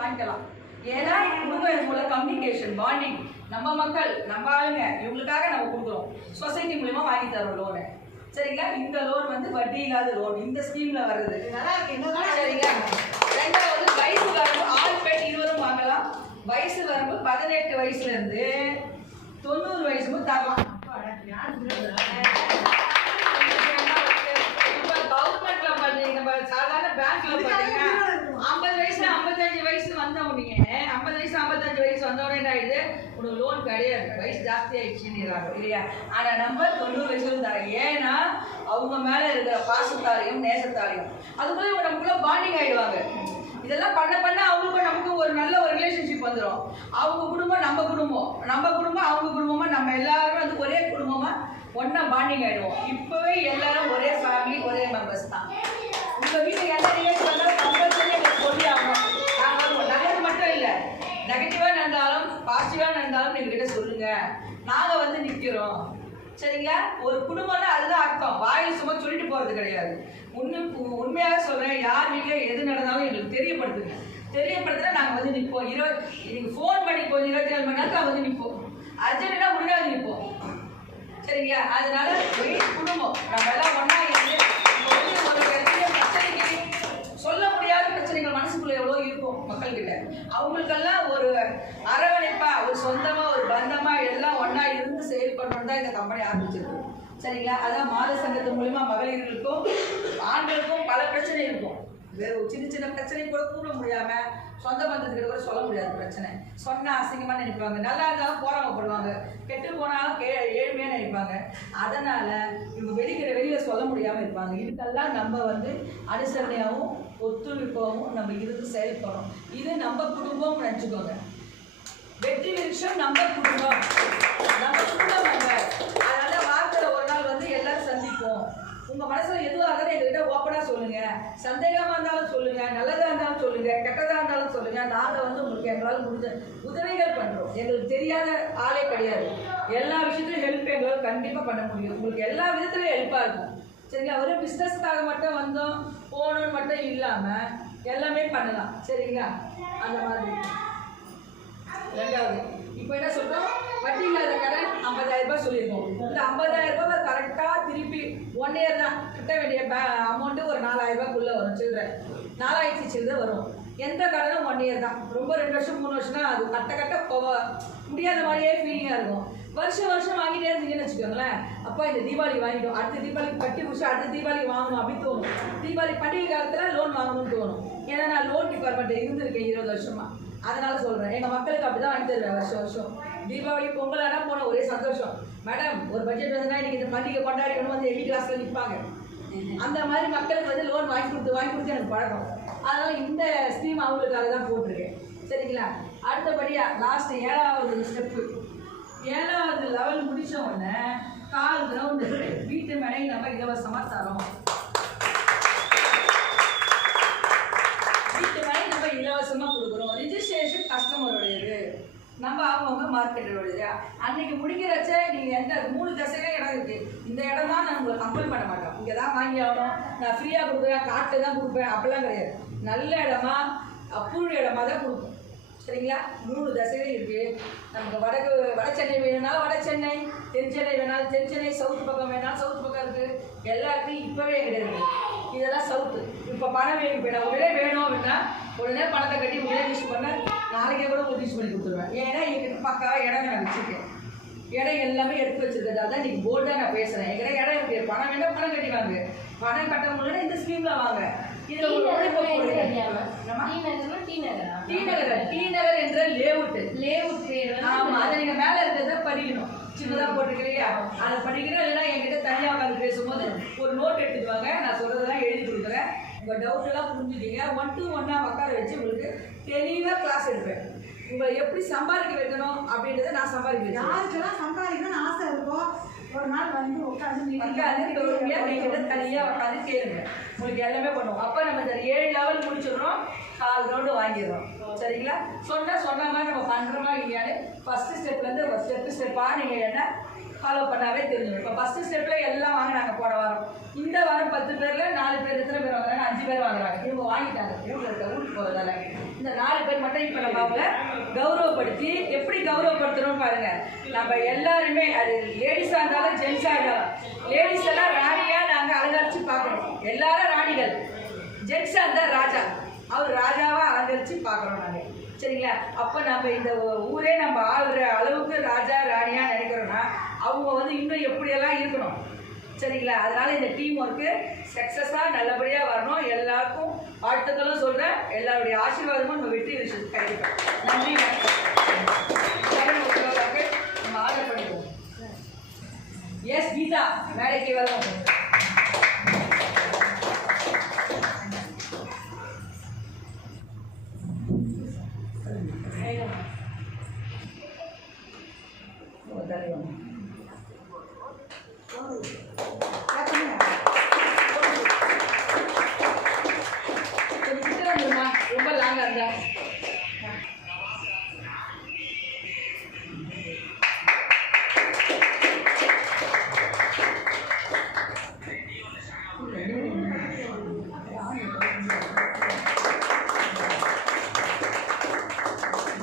வாங்கிக்கலாம். ஏன்னா குடும்பம் மூலம் கம்யூனிகேஷன் பாண்டிங், நம்ம மக்கள் நம்ம ஆளுங்க இவங்களுக்காக நம்ம கொடுக்குறோம். சொசைட்டி மூலமா வாங்கி தரோம் லோனு. சரிங்களா? இந்த லோன் வந்து வட்டி இல்லாத லோன் இந்த ஸ்கீம்ல வருது. சரிங்களா? ரெண்டாவது வயசு வரம்பு ஆண் பெண் இருவரும் வாங்கலாம். வயசு வரம்பு 18 வயசுல இருந்து 90 வயசுக்கும் தரலாம். கவர்மெண்ட்ல பாத்தீங்கன்னா நம்ம சாதாரண பேங்க்ல பாத்தீங்கன்னா 50 வயசு 55 வயசு வந்தவங்க 50 வயசு 55 வயசு வந்தவொடனே என்ன ஆயிடுது, உனக்கு லோன் கிடையாது, வயசு ஜாஸ்தி ஆயிடுச்சுன்னு இல்லையா? ஆனா நம்ம 90 வயசுல தரோம். ஏன்னா அவங்க மேல இருக்கிற பாசத்தாலையும் நேசத்தாலையும் அதுக்குள்ள நமக்குள்ள பாண்டிங் ஆயிடுவாங்க. இதெல்லாம் பண்ண பண்ண அவங்களுக்கும் நமக்கு ஒரு நல்ல ஒரு ரிலேஷன்ஷிப் வந்துடும். அவங்க குடும்பம் நம்ம குடும்பம், நம்ம குடும்பம் அவங்க குடும்பமா, நம்ம எல்லாருமே வந்து ஒரே குடும்பமா ஒன்னா பாண்டிங் ஆயிடுவோம். இப்பவே எல்லாரும் ஒரே ஃபேமிலி ஒரே மெம்பர்ஸ் தான். உங்க வீட்டுல எந்த ரிலேஷன் வந்தாலும் கம்பல்சரி எங்களுக்கு சொல்லி ஆகணும். நாங்கள் நல்லது மட்டும் இல்லை, நெகட்டிவா நடந்தாலும் பாசிட்டிவா நடந்தாலும் எங்ககிட்ட சொல்லுங்க, நாங்க வந்து நிக்கிறோம். சரிங்களா? ஒரு குடும்பம்னா அதுதான் அர்த்தம். வாயில் சும்மா சொல்லிட்டு போறது கிடையாது. உண்மையாக சொல்றேன், யார் வீட்டில் எது நடந்தாலும் எங்களுக்கு தெரியப்படுத்துங்க. தெரியப்படுத்தினா நாங்கள் வந்து நிற்போம். நீங்க ஃபோன் பண்ணி கொஞ்சம் 24 மணி நேரத்தில் வந்து நிற்போம். அர்ஜென்ட்னா உடனே வந்து நிற்போம். சரிங்களா? அதனால குடும்பம் நம்ம எல்லாம் ஒன்னா இருந்து ஒரு பிரச்சனைக்கு சொல்ல முடியாத பிரச்சனைகள் மனசுக்குள்ள எவ்வளோ இருக்கும் மக்கள்கிட்ட, அவங்களுக்கெல்லாம் ஒரு அரவணைப்பா ஒரு சொந்தமா ஒரு பந்தமா எல்லாம் ஒன்னா இருந்து செயல்படணும் தான் இந்த கம்பெனி ஆரம்பிச்சிருக்கு. சரிங்களா? அதான் மாத சங்கத்து மூலமா மகளிர்களுக்கும் ஆண்களுக்கும் பல பிரச்சனை இருக்கும். வேறு சின்ன சின்ன பிரச்சனை கூட கூற முடியாம சொந்த பந்தத்துக்கிட்ட கூட சொல்ல முடியாது பிரச்சனை. சொன்னா அசிங்கமா நினைப்பாங்க, நல்லா இருந்தாலும் போராமப்படுவாங்க, கெட்டு போனாலும் ஏழ்மையா நினைப்பாங்க. அதனால இவங்க வெளியில சொல்ல முடியாம இருப்பாங்க. இதுக்கெல்லாம் நம்ம வந்து அனுசரணையாகவும் ஒத்துழைப்பாகவும் நம்ம இருந்து செயல்படுறோம். இது நம்ம குடும்பம் நினைச்சுக்கோங்க. வெற்றி விருட்சம் நம்ம குடும்பம், நம்ம குடும்பம் நம்ம. அதனால வாரத்துல ஒரு நாள் வந்து எல்லாரும் சந்திப்போம். உங்க மனசுல எதுவாக இருந்தாலும் எங்ககிட்ட ஓப்பனா சொல்லுங்க. சந்தேகமா இருந்தாலும் சொல்லுங்க, நல்லதா இருந்தாலும் சொல்லுங்க, கெட்டதா இருந்தாலும் சொல்லுங்க. நாங்க வந்து உங்களுக்கு எங்களால் முடிஞ்ச உதவிகள் பண்றோம். எங்களுக்கு தெரியாத ஆளே கிடையாது. எல்லா விஷயத்திலும் ஹெல்ப் எங்களால் கண்டிப்பா பண்ண முடியும். உங்களுக்கு எல்லா விதத்திலும் ஹெல்ப்பா இருக்கும். சரிங்களா? ஒரு பிஸ்னஸ்க்காக மட்டும் வந்தோம் போகணும்னு மட்டும் இல்லாம எல்லாமே பண்ணலாம். சரிங்களா? அந்த மாதிரி. ரெண்டாவது இப்போ என்ன சொல்றோம், வட்டி இல்லாத கடன் 50,000 ரூபாய் சொல்லியிருக்கோம். இந்த 50,000 ரூபாய் கரெக்டா திருப்பி 1 இயர் தான் கட்ட வேண்டிய அமௌண்ட் ஒரு 4,000 ரூபாய்க்குள்ள வரும். சில்லறை 4,000 சில்லறை வரும். எந்த கடனும் 1 இயர் தான். ரொம்ப 2 வருஷம் 3 வருஷம்னா அது கட்ட போக முடியாத மாதிரியே ஃபீலிங்காக இருக்கும். வருஷம் வாங்கிட்டே இருந்தீங்கன்னு வச்சுக்கோங்களேன். அப்போ இந்த தீபாவளி வாங்கிட்டோம், அடுத்த தீபாவளிக்கு கட்டி முடிச்சு அடுத்த தீபாவளி வாங்கணும் அப்படின்னு தோணும். தீபாவளி பண்டிகை காலத்தில் லோன் வாங்கணும்னு தோணும். ஏன்னா நான் லோன் டிபார்ட்மெண்ட் இருந்திருக்கேன் 20 வருஷமா. அதனால சொல்றேன், எங்க மக்களுக்கு அப்படிதான் வாங்கி தருவேன். வருஷம் தீபாவளி பொங்கலானா போன ஒரே சந்தோஷம். மேடம் ஒரு பட்ஜெட் வந்தா இன்னைக்கு இந்த பண்டிகை கொண்டாடிக்கணும் வந்து எலி கிளாஸ்ல நிற்பாங்க. அந்த மாதிரி மக்களுக்கு வந்து லோன் வாங்கி கொடுத்து எனக்கு பழக்கம். அதனால இந்த ஸ்கீம் அவங்களுக்காக தான் போட்டிருக்கேன். சரிங்களா? அடுத்தபடியா லாஸ்ட் 7வது ஸ்டெப்பு, 7வது லெவல் முடிச்ச உடனே 4 கிரவுண்டு வீட்டு மேலே நம்ம இலவசமா தரோம். வீட்டு மேலே நம்ம இலவசமா கொடுக்குறோம். ரிஜிஸ்ட்ரேஷன் கஸ்டமருடையது, நம்ம அவங்கவுங்க மார்க்கெட்டோடையது. அன்னைக்கு முடிக்கிறச்ச நீங்க எந்த 3 தசையில இடம் இருக்கு, இந்த இடம் தான் நான் உங்களை கம்பல் பண்ண மாட்டோம், இங்கே தான் வாங்கி ஆகணும், நான் ஃப்ரீயா கொடுக்குறேன், காட்டில் தான் கொடுப்பேன் அப்படிலாம் கிடையாது. நல்ல இடமா அப்ரூவ்டு இடமா தான் கொடுப்போம். சரிங்களா? 3 தசையில இருக்கு. நமக்கு வட சென்னை வேணும்னாலும் வட சென்னை, தென் சென்னை வேணாலும் தென் சென்னை, சவுத் பக்கம் வேணாலும் சவுத் பக்கம் இருக்கு. எல்லாருக்கும் இப்பவே கிடையாது. இதெல்லாம் சவுத்து. இப்போ பணம் வேணும், உடனே வேணும் அப்படின்னா உடனே பணத்தை கட்டி உடனே யூஸ் பண்ண நாளைக்கே கூட யூஸ் பண்ணி கொடுத்துருவேன். ஏன்னா எங்கிட்ட பக்காவாக இடம் நான் வச்சுருக்கேன். இடம் எல்லாமே எடுத்து வச்சிருக்கிறதா தான் இன்னைக்கு போல்டாக நான் பேசுகிறேன். எங்கிட்ட இடம் இருக்கு, பணம் வேணா பணம் கட்டிவாங்க, பணம் கட்ட முடியல இந்த ஸ்கீம்ல வாங்க. இதுல டி நகர் என்ற லேஅவுட். ஆமா, அதை நீங்க மேல இருக்கிறத படிக்கணும். சின்னதா போட்டுக்கிறியா அதை படிக்கணும். இல்லைன்னா என்கிட்ட தனியாக உட்காந்து பேசும்போது ஒரு நோட் எடுத்துட்டு வாங்க, நான் சொல்றதெல்லாம் எழுதி கொடுக்குறேன். உங்க டவுட் எல்லாம் புரிஞ்சுட்டீங்க. 1 to 1 உட்கார வச்சு உங்களுக்கு தெளிவா கிளாஸ் எடுப்பேன். உங்களை எப்படி சம்பாதிக்க வைக்கணும் அப்படின்றத நான் சம்பாதிக்க வைக்கிறேன். யாருக்கெல்லாம் சம்பாதிக்கணும்னு ஆசை இருக்கும் ஒரு நாள் வந்து உட்காந்து தனியா உட்காந்து கேளுங்க, உங்களுக்கு எல்லாமே பண்ணுவோம். அப்ப நம்ம இந்த 7 லெவல் முடிச்சிடுறோம், 4 ரவுண்டு வாங்கிடுறோம். சரிங்களா? சொன்ன மாதிரி நம்ம பண்றோமா இல்லையான்னு ஃபர்ஸ்ட் ஸ்டெப்ல இருந்து ஸ்டெப்பா நீங்க என்ன ஃபாலோ பண்ணாவே தெரிஞ்சிடும். இப்போ ஃபஸ்ட்டு ஸ்டெப்பில் எல்லாம் வாங்கினாங்க போன வாரம். இந்த வாரம் 10 பேரில் 4 பேர் எத்தனை பேர் வாங்குறாங்க? 5 பேர் வாங்குறாங்க. இவங்க வாங்கிட்டாங்க ஊரில் இருக்க ஊருக்கு போகிறதால. இந்த 4 பேர் மட்டும் இப்போ நம்ம அவங்கள கௌரவப்படுத்தி எப்படி கௌரவப்படுத்துகிறோம் பாருங்க. நம்ம எல்லாருமே அது லேடிஸாக இருந்தாலும் ஜென்ஸாக இருந்தாலும் லேடிஸ் எல்லாம் ராணியாக நாங்கள் அலங்கரித்து பார்க்குறோம். எல்லாரும் ராணிகள். ஜென்ஸாக இருந்தால் ராஜா, அவர் ராஜாவாக அலங்கரித்து பார்க்குறோம் நாங்கள். சரிங்களா? அப்போ நம்ம இந்த ஊரே நம்ம ஆளுற அளவுக்கு ராஜா ராணியாக நினைக்கிறோன்னா அவங்க வந்து இன்னும் எப்படியெல்லாம் இருக்கணும். சரிங்களா? அதனால இந்த டீம் ஒர்க்கு சக்ஸஸாக நல்லபடியாக வரணும். எல்லாருக்கும் வாழ்த்துக்களும் சொல்கிறேன். எல்லாருடைய ஆசீர்வாதமும் நம்ம வெற்றி விஷயம் கிடைக்கும். நன்றி. நம்ம ஆர்டர் பண்ணிடுவோம். எஸ் கீதா வேலைக்கு வரணும். ரொம்ப லாங்கா இருந்தா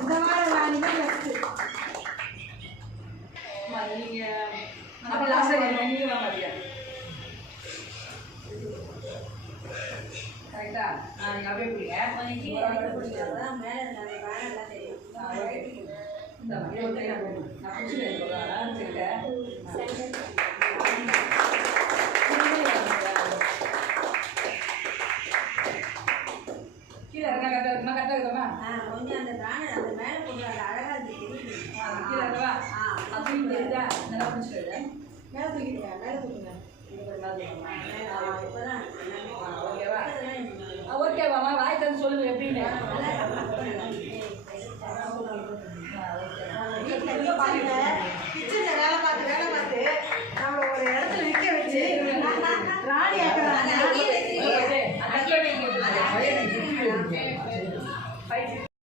இந்த வாரம் ராணிகள் ஃபஸ்ட்டு. நீங்க அப்ப லாஸ்ட் நீங்க வாங்க கரெக்டா? நீங்க அப்படியே பிடிங்க. இந்த மாதிரி நான் பிடிச்சிருக்கேன். கீழே இருக்கா? கரெக்டாக இருக்குமா? கீழே இருக்கவா? அப்படின்னு தெரியுதா? நல்லா பிடிச்சிருக்கு. மேலே தூக்கிடுங்க, மேலே தூக்குங்க. ஓகேவா? ஓகேவாம்மா, வாய் தந்து சொல்லுங்க எப்படின்னு. கிச்சனில் வேலை பார்த்து நம்மளை ஒரு இடத்துல நிற்க வச்சு ராணி ஆக்க